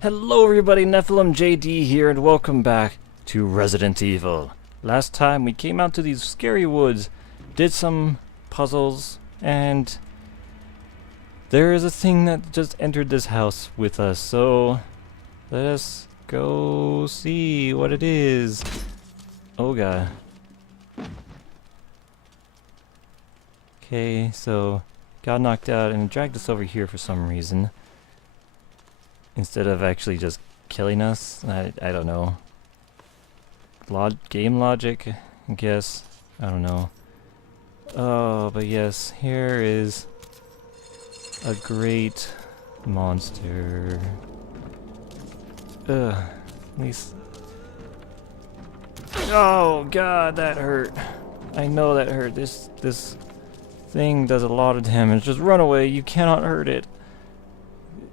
Hello everybody, NephilimJD here, and welcome back to Resident Evil. Last time we came out to these scary woods, did some puzzles, and there is a thing that just entered this house with us, so let us go see what it is. Oh god. Okay, so got knocked out and it dragged us over here for some reason. Instead of actually just killing us. I don't know. Game logic, I guess. I don't know. Oh, but yes, here is a great monster. Ugh, at least... Oh god, that hurt. I know that hurt. This thing does a lot of damage. Just run away, you cannot hurt it.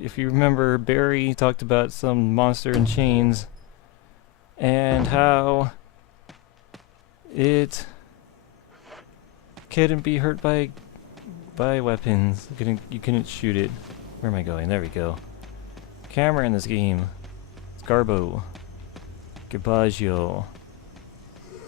If you remember, Barry talked about some monster in chains and how it couldn't be hurt by weapons. You couldn't shoot it. Where am I going? There we go. Camera in this game. Garbo. Gabaggio.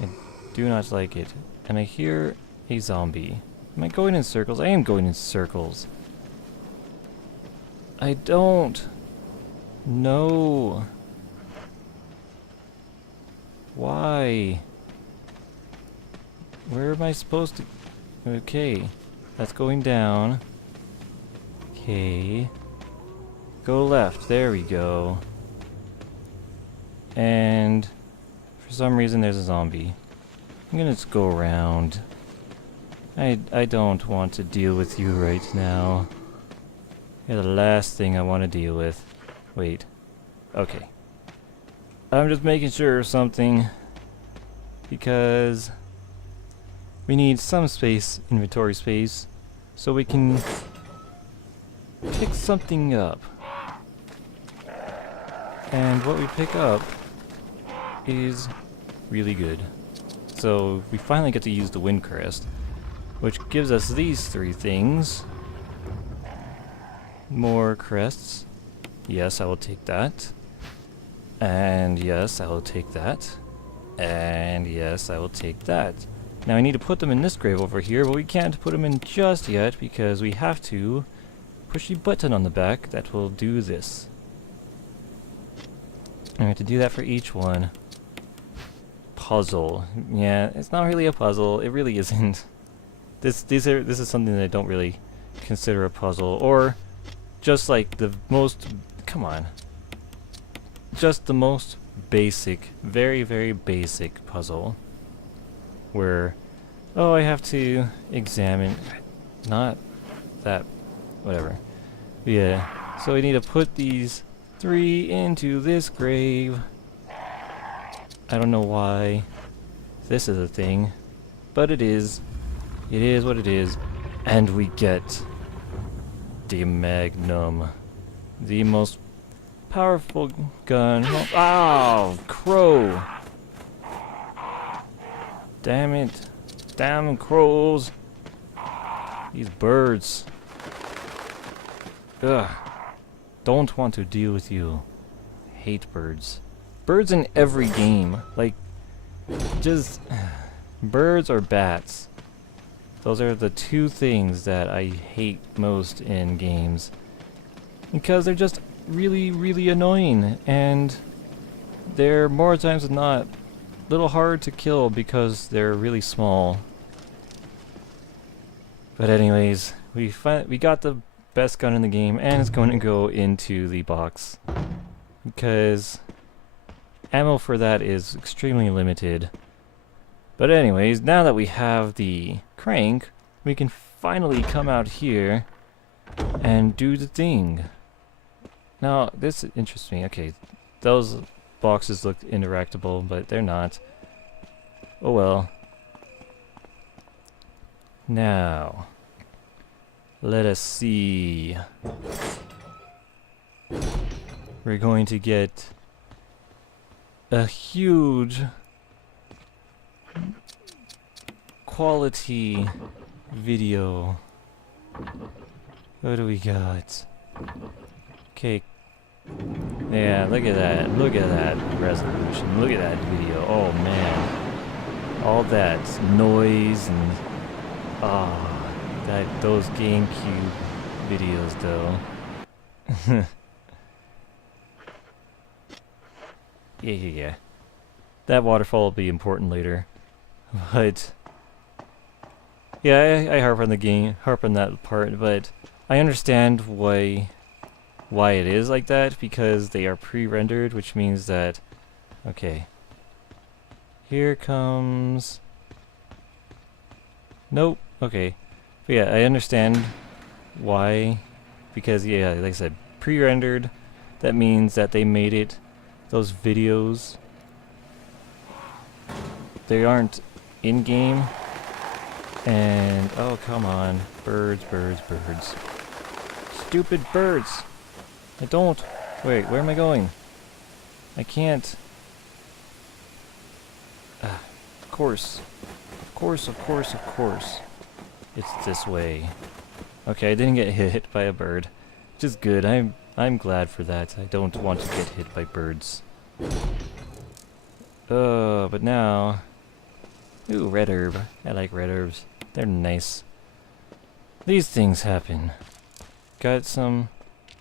I do not like it. And I hear a zombie. Am I going in circles? I am going in circles. I don't know. Why? Where am I supposed to... Okay. That's going down. Okay. Go left. There we go. And for some reason there's a zombie. I'm gonna just go around. I don't want to deal with you right now. You're the last thing I want to deal with. Wait. Okay. I'm just making sure of something. Because we need some space, inventory space, so we can pick something up. And what we pick up is really good. So we finally get to use the wind crest, which gives us these three things. More crests. Yes, I will take that. And yes, I will take that. And yes, I will take that. Now I need to put them in this grave over here, but we can't put them in just yet because we have to push the button on the back that will do this. And we have to do that for each one. Puzzle. Yeah, it's not really a puzzle. It really isn't. This is something that I don't really consider a puzzle, or just like the most, come on, just the most basic, very, very basic puzzle where, oh, I have to examine, not that, whatever. Yeah, so we need to put these three into this grave. I don't know why this is a thing, but it is. It is what it is. And we get the Magnum, the most powerful gun. Oh, crow! Damn it! Damn crows! These birds. Ugh! Don't want to deal with you. Hate birds. Birds in every game. Like, just birds or bats. Those are the two things that I hate most in games. Because they're just really, really annoying. And they're, more times than not, a little hard to kill because they're really small. But anyways, we got the best gun in the game, and it's going to go into the box. Because ammo for that is extremely limited. But anyways, now that we have the crank, we can finally come out here and do the thing. Now, this interests me. Okay, those boxes look interactable, but they're not. Oh well. Now, let us see. We're going to get a huge quality video. What do we got? Okay, Yeah, look at that. Look at that resolution. Look at that video. Oh man. All that noise and those GameCube videos though. Yeah. That waterfall will be important later. But yeah, I harp on that part, but I understand why it is like that, because they are pre-rendered, which means that, okay, here comes, nope, okay, but yeah, I understand why, because yeah, like I said, pre-rendered, that means that they made it, those videos, they aren't in-game, and, oh come on, birds, stupid birds. I don't. Wait, where am I going? I can't. Of course. It's this way. Okay, I didn't get hit by a bird. Which is good. I'm glad for that. I don't want to get hit by birds. But now... Ooh, red herb. I like red herbs. They're nice. These things happen. Got some...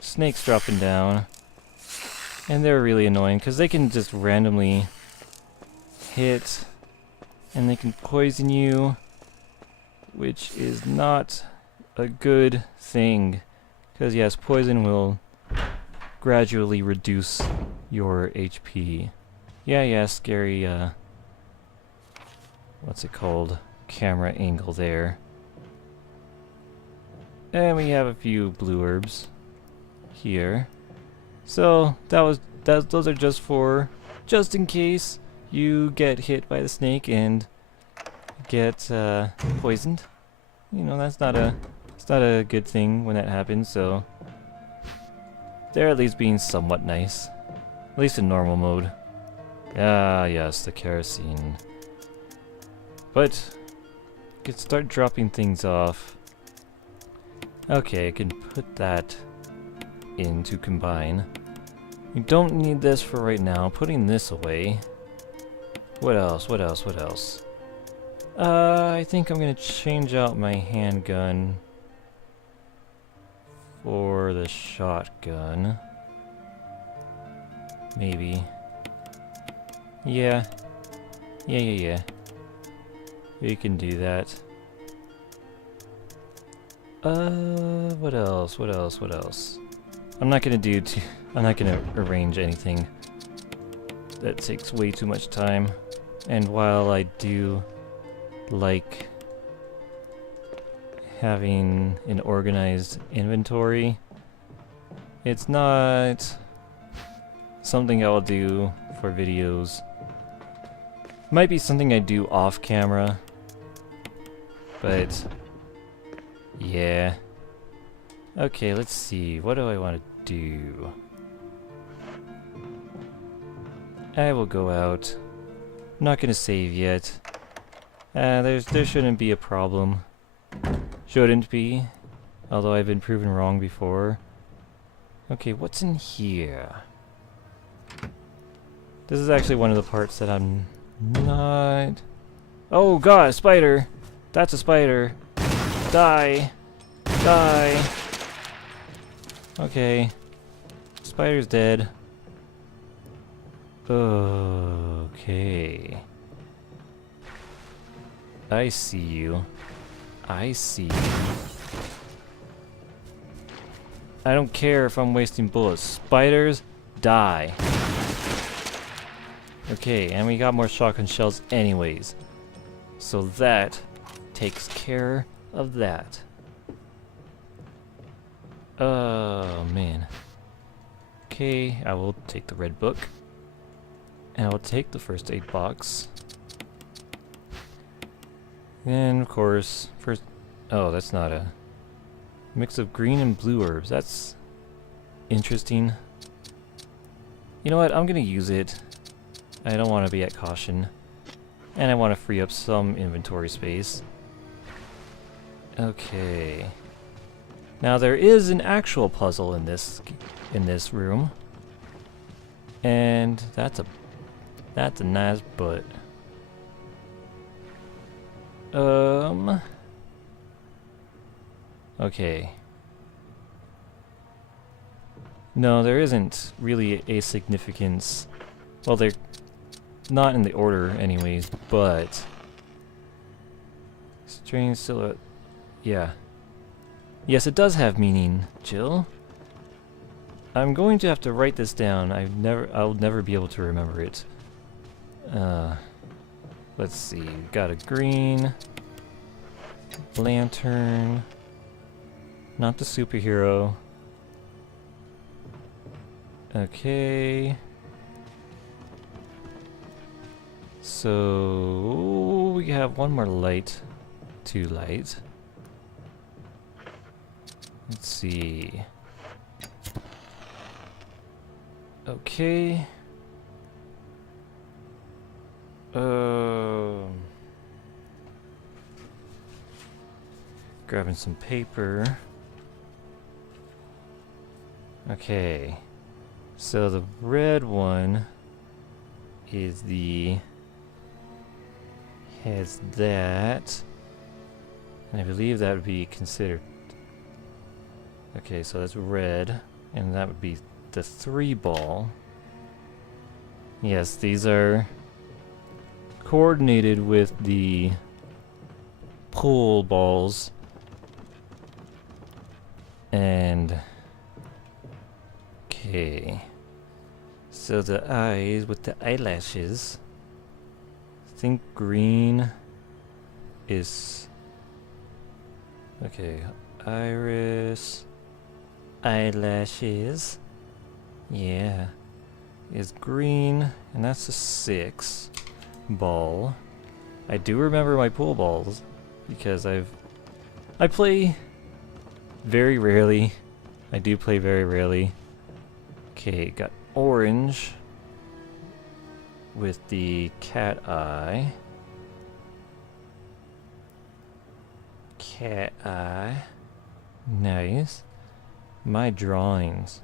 snakes dropping down, and they're really annoying because they can just randomly hit and they can poison you, which is not a good thing, because yes, poison will gradually reduce your HP. Yeah, scary, what's it called, camera angle there. And we have a few blue herbs here. So those are just in case you get hit by the snake and get poisoned. You know, it's not a good thing when that happens, so they're at least being somewhat nice. At least in normal mode. Ah, yes, the kerosene. But I could start dropping things off. Okay, I can put that in to combine. You don't need this for right now. Putting this away. What else? I think I'm gonna change out my handgun for the shotgun. Maybe. Yeah. We can do that. What else? I'm not gonna arrange anything that takes way too much time. And while I do like having an organized inventory, it's not something I'll do for videos. Might be something I do off camera, but yeah. Okay, let's see. What do I want to do? I will go out. I'm not gonna save yet. There shouldn't be a problem. Shouldn't be. Although I've been proven wrong before. Okay, what's in here? This is actually one of the parts that I'm not... Oh god, a spider! That's a spider! Die! Die! Okay. Spider's dead. Okay. I see you. I don't care if I'm wasting bullets. Spiders, die. Okay, and we got more shotgun shells anyways. So that takes care of that. Oh, man. Okay, I will take the red book. And I will take the first aid box. Then, of course, first... Oh, that's not a... Mix of green and blue herbs. That's interesting. You know what? I'm gonna use it. I don't want to be at caution. And I want to free up some inventory space. Okay. Now there is an actual puzzle in this room. And that's a nice butt. Okay. No, there isn't really a significance. Well, they're not in the order anyways, but strange silhouette. Yeah. Yes, it does have meaning, Jill. I'm going to have to write this down. I'll never be able to remember it. Let's see. We've got a green lantern. Not the superhero. Okay. So we have one more light. 2 lights. Let's see. Okay. Grabbing some paper. Okay. So the red one is has that. And I believe that would be considered. Okay, so that's red, and that would be the 3 ball. Yes, these are coordinated with the pool balls. And okay. So the eyes with the eyelashes. I think green is okay. Iris, eyelashes. Yeah, is green, and that's a 6 ball. I do remember my pool balls because I play very rarely. I do play very rarely. Okay, got orange with the cat eye. Cat eye. Nice. My drawings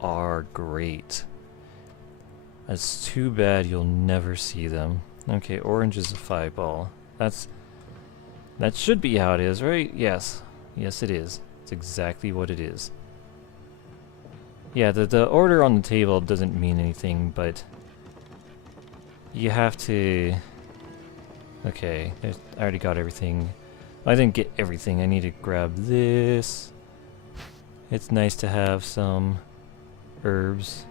are great. It's too bad you'll never see them. Okay, orange is a 5 ball. That should be how it is, right? Yes. Yes, it is. It's exactly what it is. Yeah, the order on the table doesn't mean anything, but you have to... Okay, I already got everything. I didn't get everything. I need to grab this. It's nice to have some herbs.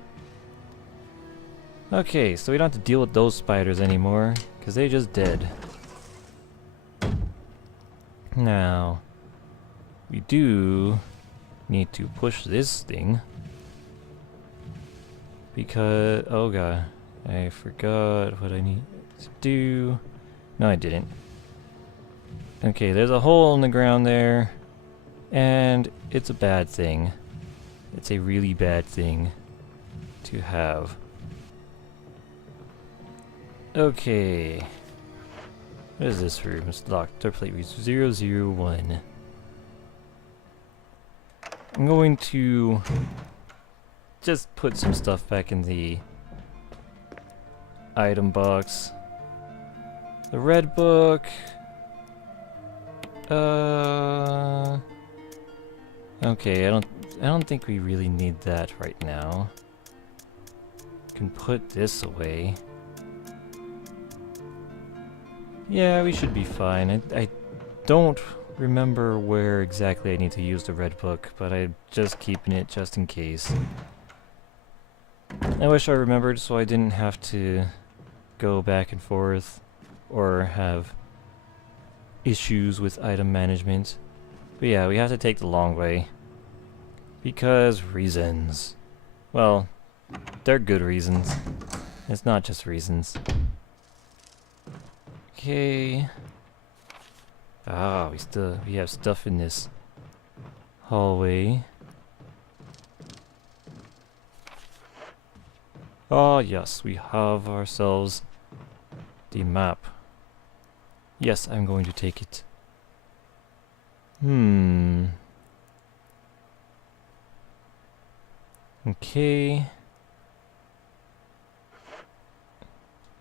Okay, so we don't have to deal with those spiders anymore, because they just dead. Now, we do need to push this thing. Because, oh god, I forgot what I need to do. No, I didn't. Okay, there's a hole in the ground there, and it's a bad thing. It's a really bad thing to have. Okay. What is this room? It's locked. Door plate reads 001. I'm going to just put some stuff back in the item box. The red book. Okay, I don't think we really need that right now. Can put this away. Yeah, we should be fine. I don't remember where exactly I need to use the red book, but I'm just keeping it just in case. I wish I remembered so I didn't have to go back and forth or have issues with item management. But yeah, we have to take the long way. Because reasons. Well, they're good reasons. It's not just reasons. Okay. Ah, we have stuff in this hallway. Ah, yes, we have ourselves the map. Yes, I'm going to take it. Okay.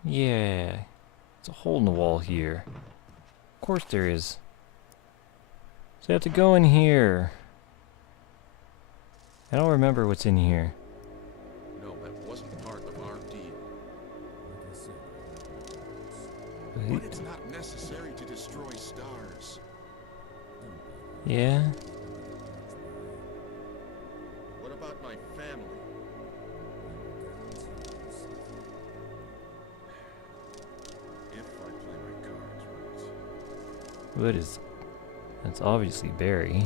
Yeah. There's a hole in the wall here. Of course there is. So I have to go in here. I don't remember what's in here. No, that wasn't part of our deal. Wait. But it's not necessary to destroy stars. Yeah? What about my family? If I play my cards right. What is... That's obviously Barry.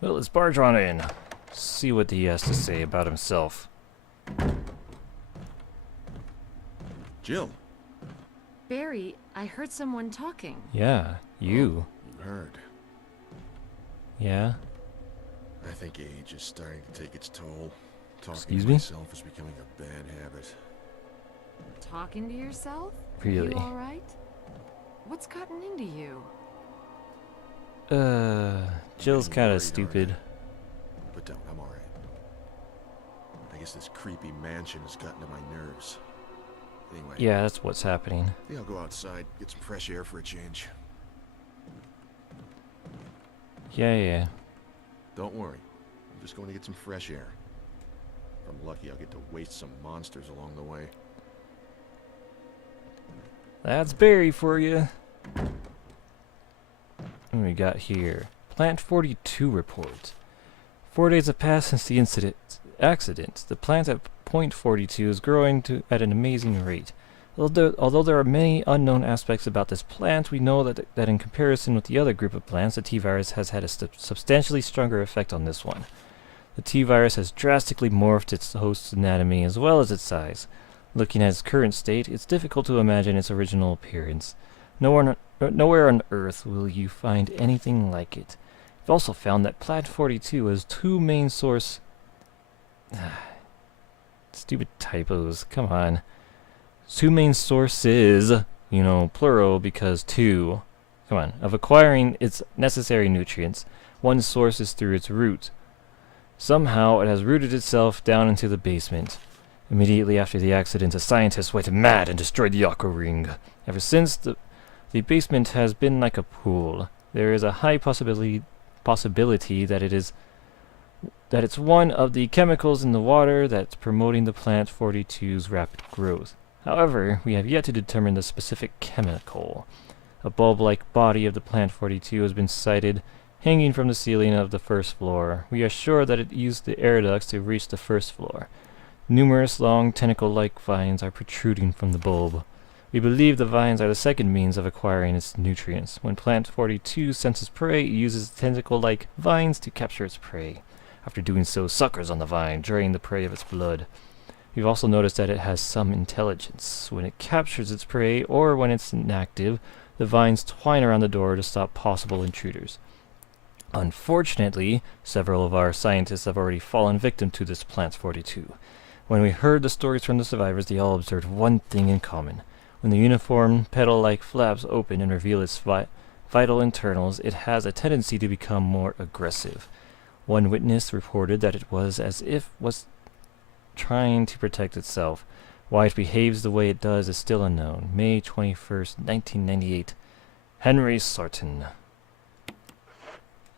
Well, let's barge on in. See what he has to say about himself. Jill. Barry, I heard someone talking. Yeah, you. You heard. Yeah? I think age is starting to take its toll. Talking Excuse to me? myself is becoming a bad habit. Talking to yourself? Really? You alright? What's gotten into you? Jill's Getting kind worried, of stupid. But don't, I'm alright. I guess this creepy mansion has gotten to my nerves. Anyway. Yeah, that's what's happening. I think I'll go outside, get some fresh air for a change. Yeah. Don't worry. I'm just going to get some fresh air. If I'm lucky, I'll get to waste some monsters along the way. That's Barry for you. What do we got here? Plant 42 report. 4 days have passed since the accident. The plant at point 42 is growing at an amazing rate. Although there are many unknown aspects about this plant, we know that in comparison with the other group of plants, the T-virus has had a substantially stronger effect on this one. The T-virus has drastically morphed its host's anatomy as well as its size. Looking at its current state, it's difficult to imagine its original appearance. Nowhere on Earth will you find anything like it. We've also found that Plant 42 has two main source... Stupid typos, come on. Two main sources, you know, plural because two, come on, of acquiring its necessary nutrients. One source is through its root. Somehow it has rooted itself down into the basement. Immediately after the accident, a scientist went mad and destroyed the aqua ring. Ever since, the basement has been like a pool. There is a high possibility that it's one of the chemicals in the water that's promoting the plant 42's rapid growth. However, we have yet to determine the specific chemical. A bulb-like body of the plant 42 has been sighted hanging from the ceiling of the first floor. We are sure that it used the air ducts to reach the first floor. Numerous long tentacle-like vines are protruding from the bulb. We believe the vines are the second means of acquiring its nutrients. When plant 42 senses prey, it uses tentacle-like vines to capture its prey. After doing so, suckers on the vine, draining the prey of its blood. We've also noticed that it has some intelligence. When it captures its prey, or when it's inactive, the vines twine around the door to stop possible intruders. Unfortunately, several of our scientists have already fallen victim to this plant 42. When we heard the stories from the survivors, they all observed one thing in common. When the uniform petal-like flaps open and reveal its vital internals, it has a tendency to become more aggressive. One witness reported that it was as if it was trying to protect itself. Why it behaves the way it does is still unknown. May 21st, 1998. Henry Sarton.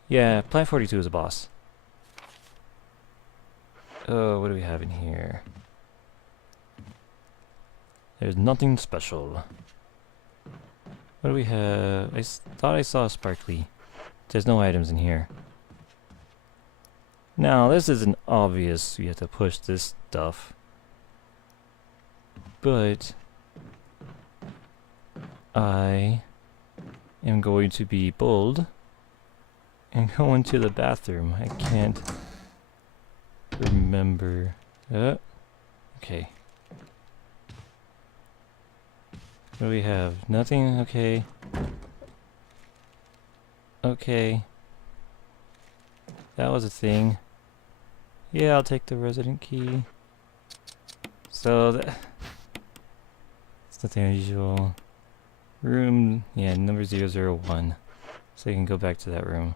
Yeah, Plant 42 is a boss. Oh, what do we have in here? There's nothing special. What do we have? I thought I saw a sparkly. There's no items in here. Now, this isn't obvious. You have to push this stuff. But I am going to be bold and go into the bathroom. I can't remember. Okay. What do we have? Nothing? Okay. Okay. That was a thing. Yeah, I'll take the resident key. So, it's nothing unusual. Room, yeah, number 001. So you can go back to that room.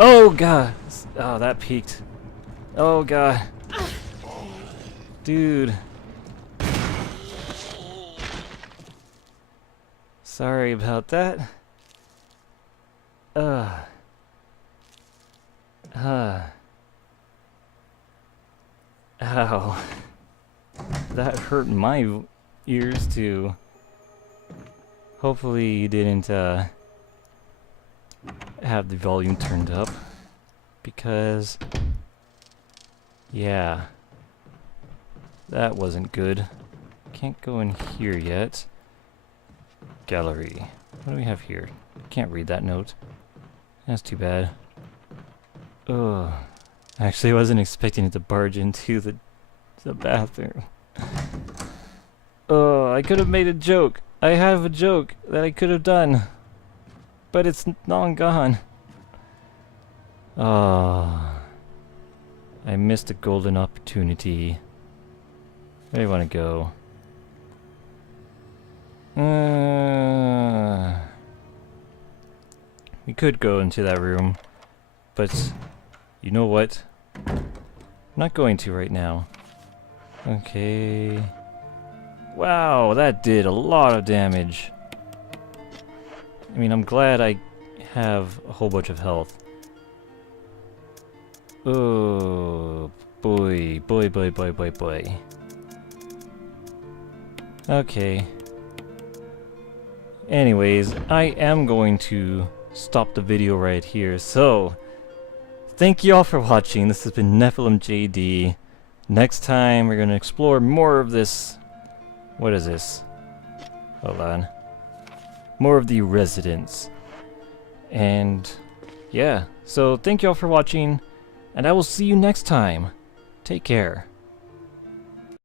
Oh, God! Oh, that peaked. Oh, God. Dude. Sorry about that. Uh. Ow. That hurt my ears too. Hopefully you didn't have the volume turned up, because yeah, that wasn't good. Can't go in here yet. Gallery. What do we have here? Can't read that note. That's too bad. Ugh. Actually, I wasn't expecting it to barge into the bathroom. Oh, I could have made a joke. I have a joke that I could have done, but it's long gone. Oh, I missed a golden opportunity. Where do you want to go? We could go into that room, but you know what? I'm not going to right now. Okay. Wow, that did a lot of damage. I mean, I'm glad I have a whole bunch of health. Oh, boy. Boy, boy, boy, boy, boy. Okay. Anyways, I am going to stop the video right here, so thank you all for watching. This has been NephilimJD. Next time we're going to explore more of this. What is this? Hold on. More of the residents. And yeah, so thank you all for watching, and I will see you next time. Take care.